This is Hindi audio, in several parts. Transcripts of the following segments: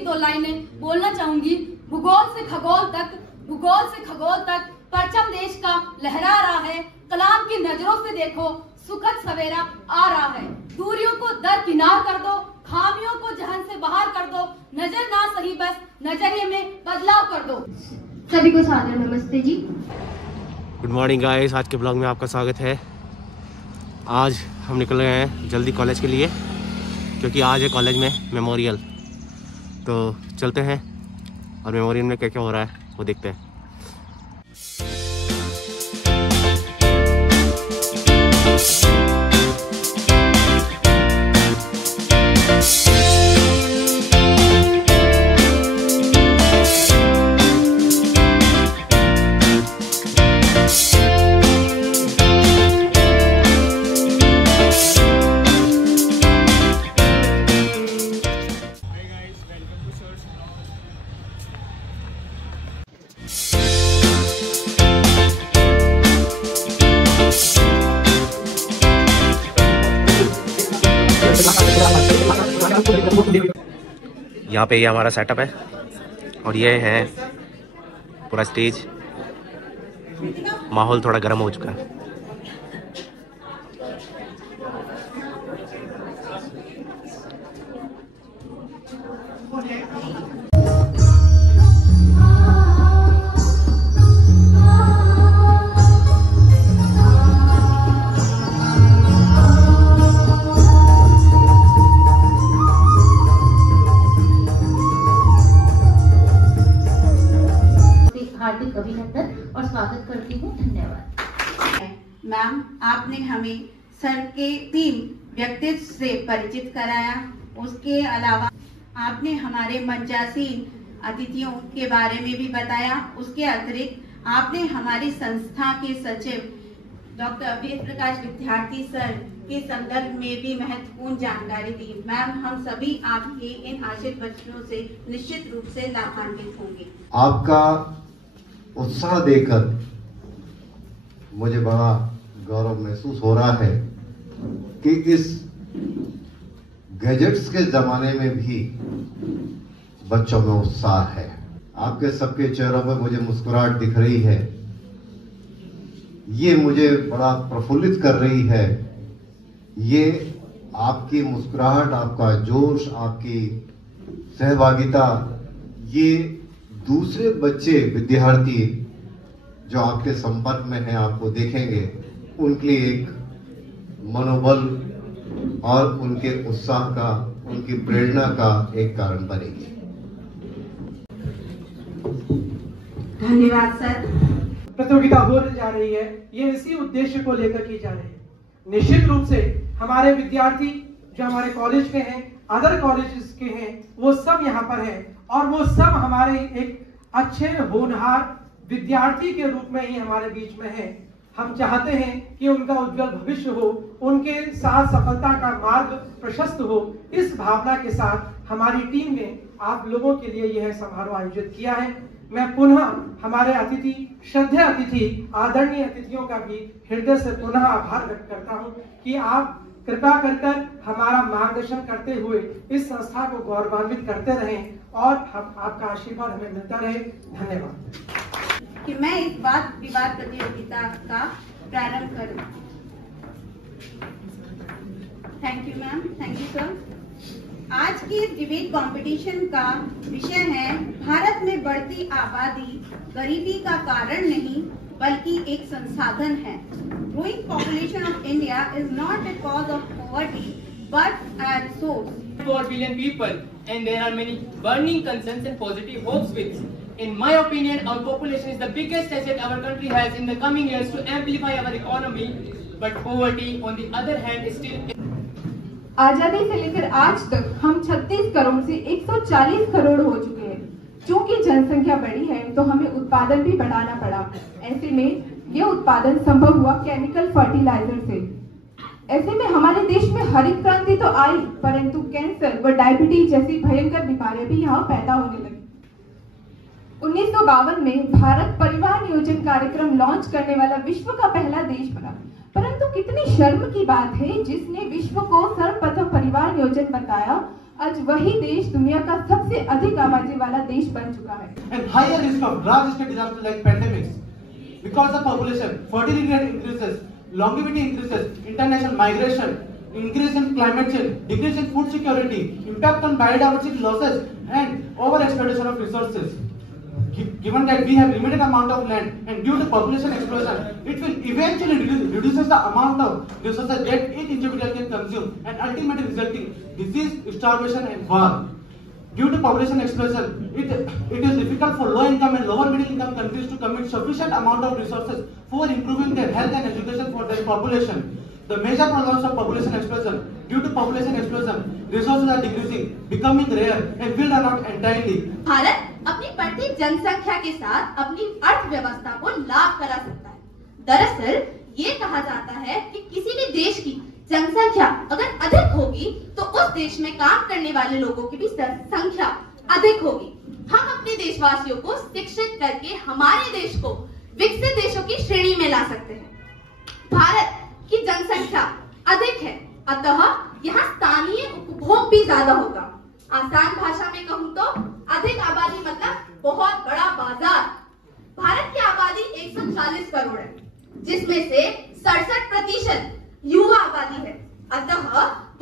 की 2 लाइनें बोलना चाहूंगी। भूगोल से खगोल तक परचम देश का लहरा रहा है। कलाम की नजरों से देखो, सुखद सवेरा आ रहा है। दूरियों को दरकिनार कर दो, खामियों को जहन से बाहर कर दो, नजर ना सही बस नजरिए में बदलाव कर दो। सभी को सादर नमस्ते जी। गुड मॉर्निंग गाइस, आज के ब्लॉग में आपका स्वागत है। आज हम निकल गए हैं जल्दी कॉलेज के लिए, क्योंकि आज है कॉलेज में मेमोरियल। तो चलते हैं और मेमोरियल में क्या क्या हो रहा है वो देखते हैं। यहाँ पे ये हमारा सेटअप है और ये है पूरा स्टेज। माहौल थोड़ा गर्म हो चुका है। हार्दिक अभिनंदन और स्वागत करती हूँ। धन्यवाद। मैम, आपने हमें सर के 3 व्यक्तित्व से परिचित कराया। उसके अलावा आपने हमारे मंचासीन अतिथियों के बारे में भी बताया। उसके अतिरिक्त आपने हमारी संस्था के सचिव डॉक्टर वेद प्रकाश विद्यार्थी सर के संदर्भ में भी महत्वपूर्ण जानकारी दी। मैम, हम सभी आपके इन आशीर्वाद वचनों से निश्चित रूप से लाभान्वित होंगे। आपका उत्साह देकर मुझे बड़ा गौरव महसूस हो रहा है कि इस गैजेट्स के जमाने में भी बच्चों में उत्साह है। आपके सबके चेहरों पर मुझे मुस्कुराहट दिख रही है। ये मुझे बड़ा प्रफुल्लित कर रही है। ये आपकी मुस्कुराहट, आपका जोश, आपकी सहभागिता, ये दूसरे बच्चे विद्यार्थी जो आपके संपर्क में हैं, आपको देखेंगे, उनके लिए एक मनोबल और उनके उत्साह का, उनकी प्रेरणा का एक कारण बनेगी। धन्यवाद सर। प्रतियोगिता होने जा रही है, ये इसी उद्देश्य को लेकर की जा रही है। निश्चित रूप से हमारे विद्यार्थी जो हमारे कॉलेज के हैं, अदर कॉलेजेस के हैं, वो सब यहाँ पर हैं और वो सब हमारे एक अच्छे होनहार विद्यार्थी के रूप में ही हमारे बीच में है। हम चाहते हैं कि उनका उज्जवल भविष्य हो, उनके साथ सफलता का मार्ग प्रशस्त हो। इस भावना के साथ हमारी टीम ने आप लोगों के लिए यह समारोह आयोजित किया है। मैं पुनः हमारे अतिथि, श्रद्धेय अतिथि, आदरणीय अतिथियों का भी हृदय से पुनः आभार व्यक्त करता हूं कि आप कृपा कर हमारा मार्गदर्शन करते हुए इस संस्था को गौरवान्वित करते रहें और हम आपका आशीर्वाद हमें मिलता रहे। धन्यवाद। कि मैं इस वाद विवाद प्रतियोगिता का प्रारंभ करूं। Thank you ma'am, thank you sir. आज के इस डिबेट कंपटीशन का विषय है भारत में बढ़ती आबादी गरीबी का कारण नहीं बल्कि एक संसाधन है। Growing population of India is not a cause of poverty but a source. 4 billion people and there are many burning concerns and positive hopes with. In my opinion, our population is the biggest asset our country has in the coming years to amplify our economy, but poverty on the other hand is still. आजादी से लेकर आज तक हम 36 करोड़ से 140 करोड़ हो चुके हैं। चूंकि जनसंख्या बढ़ी है तो हमें उत्पादन भी बढ़ाना पड़ा। ऐसे में यह उत्पादन संभव हुआ केमिकल फर्टिलाइजर से। ऐसे में हमारे देश में हरित क्रांति तो आई, परंतु कैंसर व डायबिटीज जैसी भयंकर बीमारियां भी यहाँ पैदा होने लगी। 1952 में भारत परिवार नियोजन कार्यक्रम लॉन्च करने वाला विश्व का पहला देश बना। परंतु कितनी शर्म की बात है, जिसने विश्व को सर्वप्रथम परिवार नियोजन बताया आज वही देश दुनिया का सबसे अधिक आबादी वाला देश बन चुका है। And higher risk of large-scale disasters like pandemics. Because of population, fertility rate increases, longevity increases, international migration, increase in climate change, decrease in food security, impact on biodiversity losses, and over-exploitation of resources. Given that we have limited amount of land and due to population explosion, it will eventually reduces the amount of resources that each individual can consume and ultimately resulting disease, starvation and war. Due to population explosion, it is difficult for low income and lower middle income countries to commit sufficient amount of resources for improving their health and education for their population. The major problems of population explosion. Due to population explosion, resources are decreasing, becoming rare and will run out entirely. Bharat अपनी बढ़ती जनसंख्या के साथ अपनी अर्थव्यवस्था को लाभ करा सकता है। दरअसल ये कहा जाता है कि किसी भी देश की जनसंख्या अगर अधिक होगी तो उस देश में काम करने वाले लोगों की भी संख्या अधिक होगी। हम अपने देशवासियों को शिक्षित करके हमारे देश को विकसित देशों की श्रेणी में ला सकते हैं। भारत की जनसंख्या अधिक है, अतः यहाँ स्थानीय उपभोग भी ज्यादा होगा। आसान भाषा में कहूँ तो अधिक आबादी मतलब बहुत बड़ा बाजार। भारत की आबादी 140 करोड़ है, जिसमें से 67% युवा आबादी है। अतः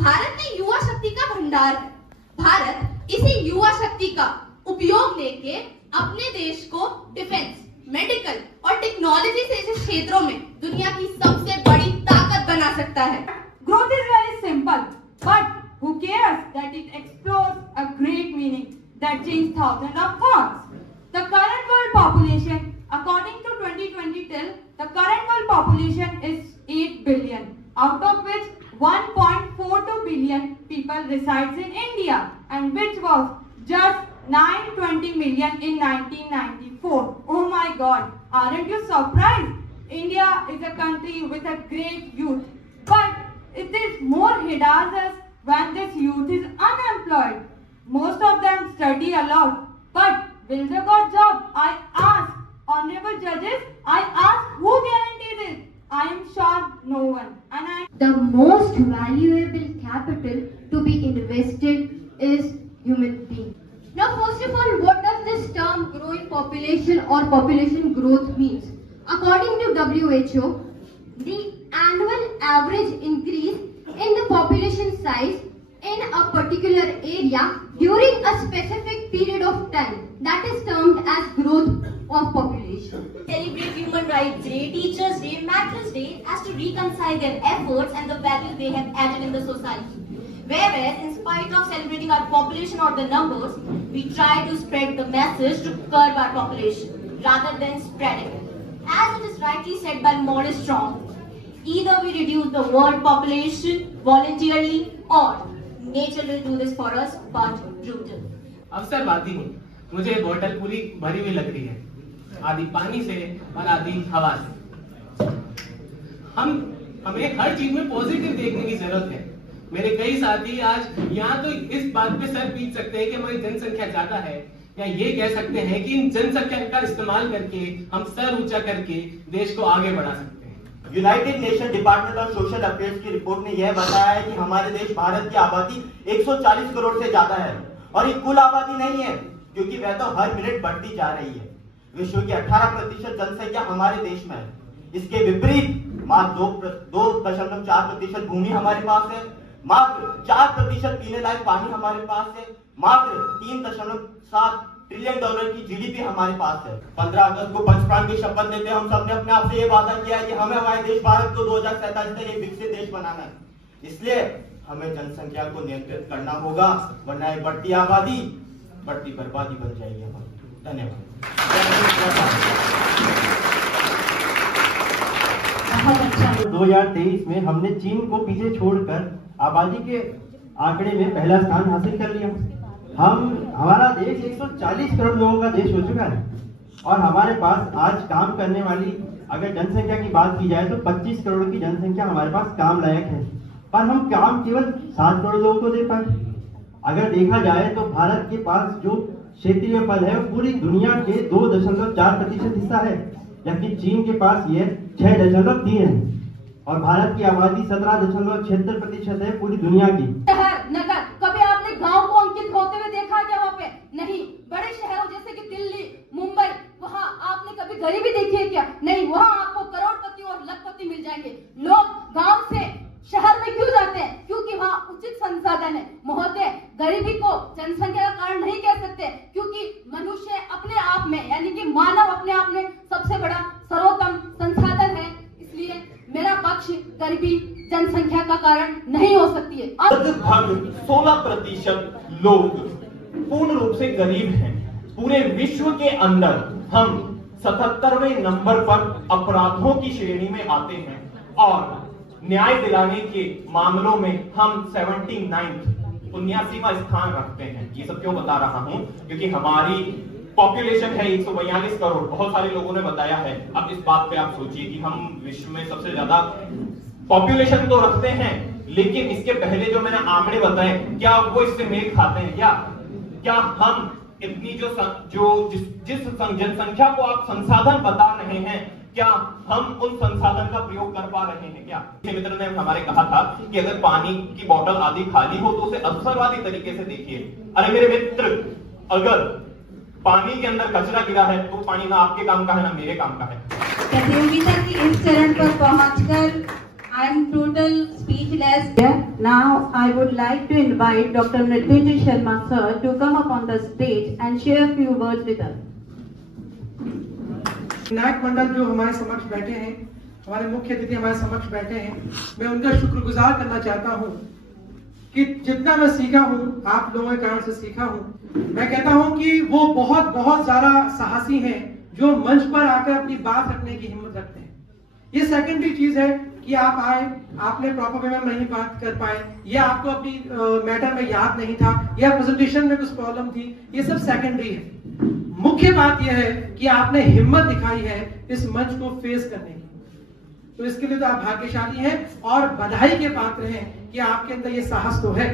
भारत में युवा शक्ति का भंडार है। भारत इसी युवा शक्ति का उपयोग लेके अपने देश को डिफेंस, मेडिकल और टेक्नोलॉजी से ऐसे क्षेत्रों में दुनिया की सबसे बड़ी ताकत बना सकता है। Growth is very simple, but who cares that it explores a great meaning that changes thousands of thoughts. The current world population, according to 2020 till, the current world population is 8 billion, out of which 1.42 billion people resides in India, and which was just 920 million in 1994. Oh my God, aren't you surprised? India is a country with a great youth, but it is more hazardous when this youth is unemployed. Most of them study a lot, but will they got job? I ask, honorable judges, I ask, who guarantees it? I am sure no one. The most valuable capital to be invested is human being. Now, first of all, what does this term growing population or population growth means? According to WHO, the annual average increase in the population size in a particular area during a specific period of time, that is termed as growth of population. Celebrate Human Rights Day, Teachers Day, Mattress Day as to reconcile their efforts and the values they have added in the society. Whereas, in spite of celebrating our population or the numbers, we try to spread the message to curb our population rather than spreading it. As it is rightly said by Maurice Strong, either we reduce the world population voluntarily or nature will do this for us, but brutal. अवसरवादी हूँ, मुझे बोतल पूरी भरी हुई लग रही है, आधी पानी से और आधी हवा से। हमें हर चीज में पॉजिटिव देखने की जरूरत है। मेरे कई साथी आज यहाँ तो इस बात पे सर पीट सकते हैं कि हमारी जनसंख्या ज्यादा है, या ये कह सकते हैं कि इन जनसंख्या का इस्तेमाल करके हम सर ऊंचा करके देश को आगे बढ़ा सकते हैं। United nation department of social affairs की रिपोर्ट ने यह बताया है कि हमारे देश भारत की आबादी 140 करोड़ से ज्यादा है, और ये कुल आबादी नहीं है, क्योंकि वह तो हर मिनट बढ़ती जा रही है। विश्व की 18% जनसंख्या हमारे देश में है। इसके विपरीत मात्र 2.4% भूमि हमारे पास है, मात्र 4% पीने लायक पानी हमारे पास है, मात्र 3.7 ट्रिलियन डॉलर की जीडीपी हमारे पास है। 15 अगस्त को पंचप्राण की शपथ लेते हम सबने अपने आप से ये वादा किया है कि हमें हमारे देश भारत को 2047 तक एक विकसित देश बनाना है। इसलिए हमें जनसंख्या को नियंत्रित करना होगा, वरना ये बढ़ती आबादी बढ़ती बर्बादी बन जाएगी हमारी। धन्यवाद। 2023 में हमने चीन को पीछे छोड़कर आबादी के आंकड़े में पहला स्थान हासिल कर लिया। हमारा देश 140 करोड़ लोगों का देश हो चुका है, और हमारे पास आज काम करने वाली अगर जनसंख्या की बात की जाए तो 25 करोड़ की जनसंख्या हमारे पास काम लायक है, पर हम काम केवल 7 करोड़ लोगों को दे पाए। अगर देखा जाए तो भारत के पास जो क्षेत्रीय पद है वो पूरी दुनिया के 2.4% हिस्सा है, जबकि चीन के पास ये 6.3 है, और भारत की आबादी 17.76% है पूरी दुनिया की। शहर, नगर, कभी आपने गांव को कारण नहीं हो सकती है। लगभग 16% लोग पूर्ण रूप से गरीब हैं। पूरे विश्व के अंदर हम 77वें नंबर पर अपराधों की श्रेणी में आते हैं और न्याय दिलाने के मामलों में हम 79वां स्थान रखते हैं। ये सब क्यों बता रहा हूं? क्योंकि हमारी पॉपुलेशन है 142 करोड़। बहुत सारे लोगों ने बताया है। अब इस बात पे आप सोचिए कि हम विश्व में सबसे ज्यादा पॉपुलेशन तो रखते हैं, लेकिन इसके पहले जो मैंने आंकड़े बताए, क्या वो इससे मेल खाते हैं? क्या हम इतनी जिस जनसंख्या को आप संसाधन बता रहे हैं, क्या हम उन संसाधन का प्रयोग कर पा रहे हैं? क्या मित्र ने हमारे कहा था कि अगर पानी की बोतल आदि खाली हो तो उसे अवसरवादी तरीके से देखिए। अरे मेरे मित्र, अगर पानी के अंदर कचरा गिरा है तो पानी ना आपके काम का है ना मेरे काम का है। प्रतियोगिता के इस चरण पर पहुंचकर I am total speechless. Now I would like to invite Dr. Mrityunjay Sharma sir to come up on the stage and share a few words with us. नायक मंडल जो हमारे समक्ष बैठे हैं, हमारे मुख्य अतिथि हमारे समक्ष बैठे हैं, मैं उनका शुक्रगुजार करना चाहता हूं कि जितना मैं सीखा हूं, आप लोगों के कारण से सीखा हूं। मैं कहता हूं कि वो बहुत ज्यादा साहसी हैं जो मंच पर आकर अपनी बात रखने की हिम्मत रखते हैं। ये सेकेंडरी चीज है कि आप आए, आपने प्रॉपर वे में नहीं बात कर पाए, या आपको अपनी मैटर में याद नहीं था, या प्रेजेंटेशन में कुछ प्रॉब्लम थी, ये सब सेकेंडरी है। मुख्य बात यह है कि आपने हिम्मत दिखाई है इस मंच को फेस करने की, तो इसके लिए तो आप भाग्यशाली हैं और बधाई के पात्र हैं कि आपके अंदर ये साहस तो है।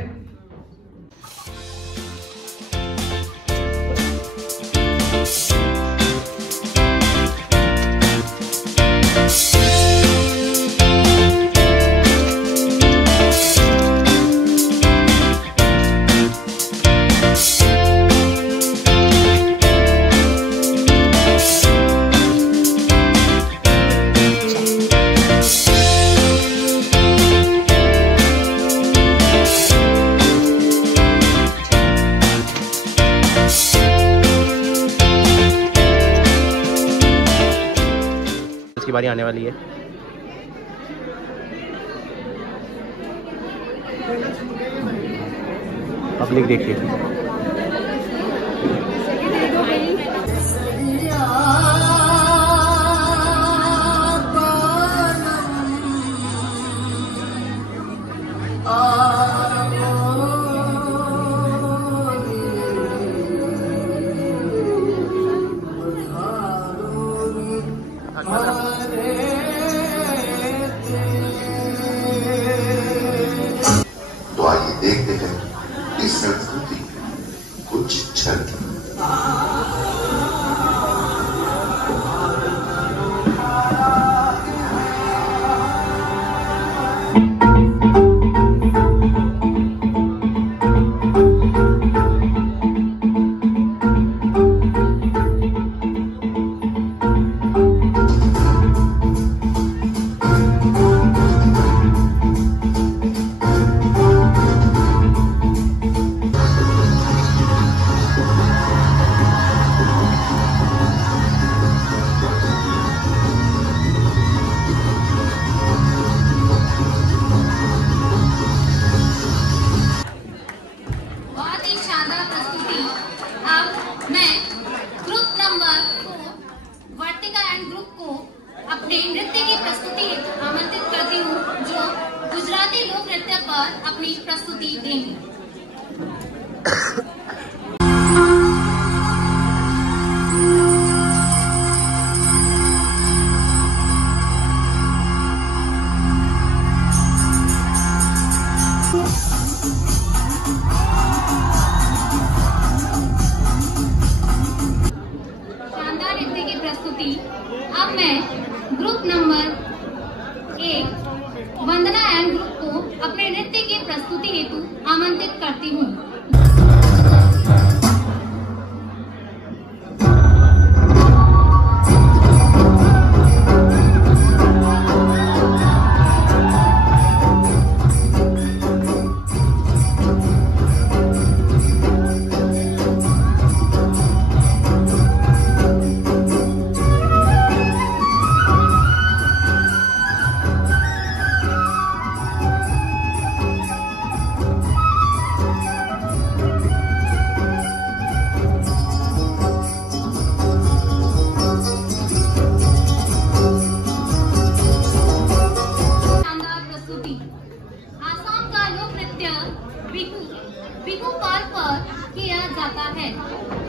बारी आने वाली है। पब्लिक देखिए। तो आइए देखते हैं इस संस्कृति कुछ क्षण।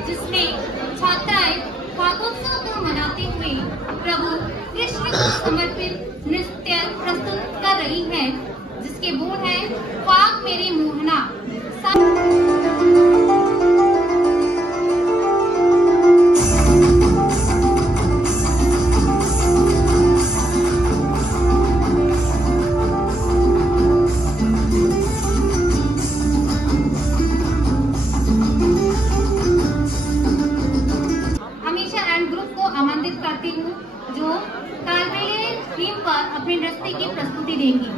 जिसमें छात्राएं फागोत्सव को मनाते हुए प्रभु कृष्ण को समर्पित नृत्य प्रस्तुत कर रही हैं, जिसके बोल हैं फाग मेरी मोहना। करती हूँ जो तालमेल थीम पर अपने नृत्य की प्रस्तुति देंगी।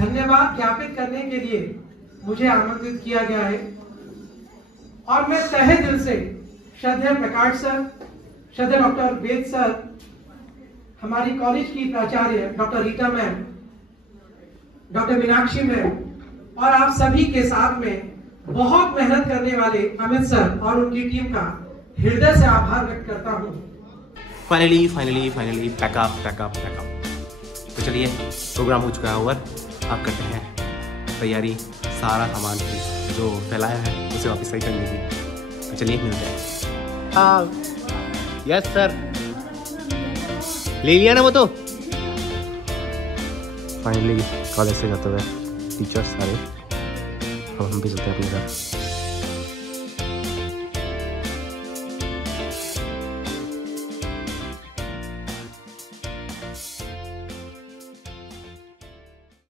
धन्यवाद ज्ञापित करने के लिए मुझे आमंत्रित किया गया है और मैं तहे दिल से श्रद्धेय प्रकाश सर, श्रद्धेय डॉक्टर वेद सर, हमारी कॉलेज की प्राचार्य doctor Rita ma'am, doctor Meenakshi ma'am और आप सभी के साथ में बहुत मेहनत करने वाले अमित सर और उनकी टीम का हृदय से आभार व्यक्त करता हूँ। Finally pack up. तो चलिए, प्रोग्राम हो चुका है ओवर। आप करते हैं तैयारी, सारा सामान जो फैलाया है उसे वापस सही करने की। तो चलिए मिलते हैं। यस सर, ले लिया ना वो तो। फाइनली कॉलेज से जाते हुए टीचर्स सारे, अब हम भी चलते हैं अपने घर।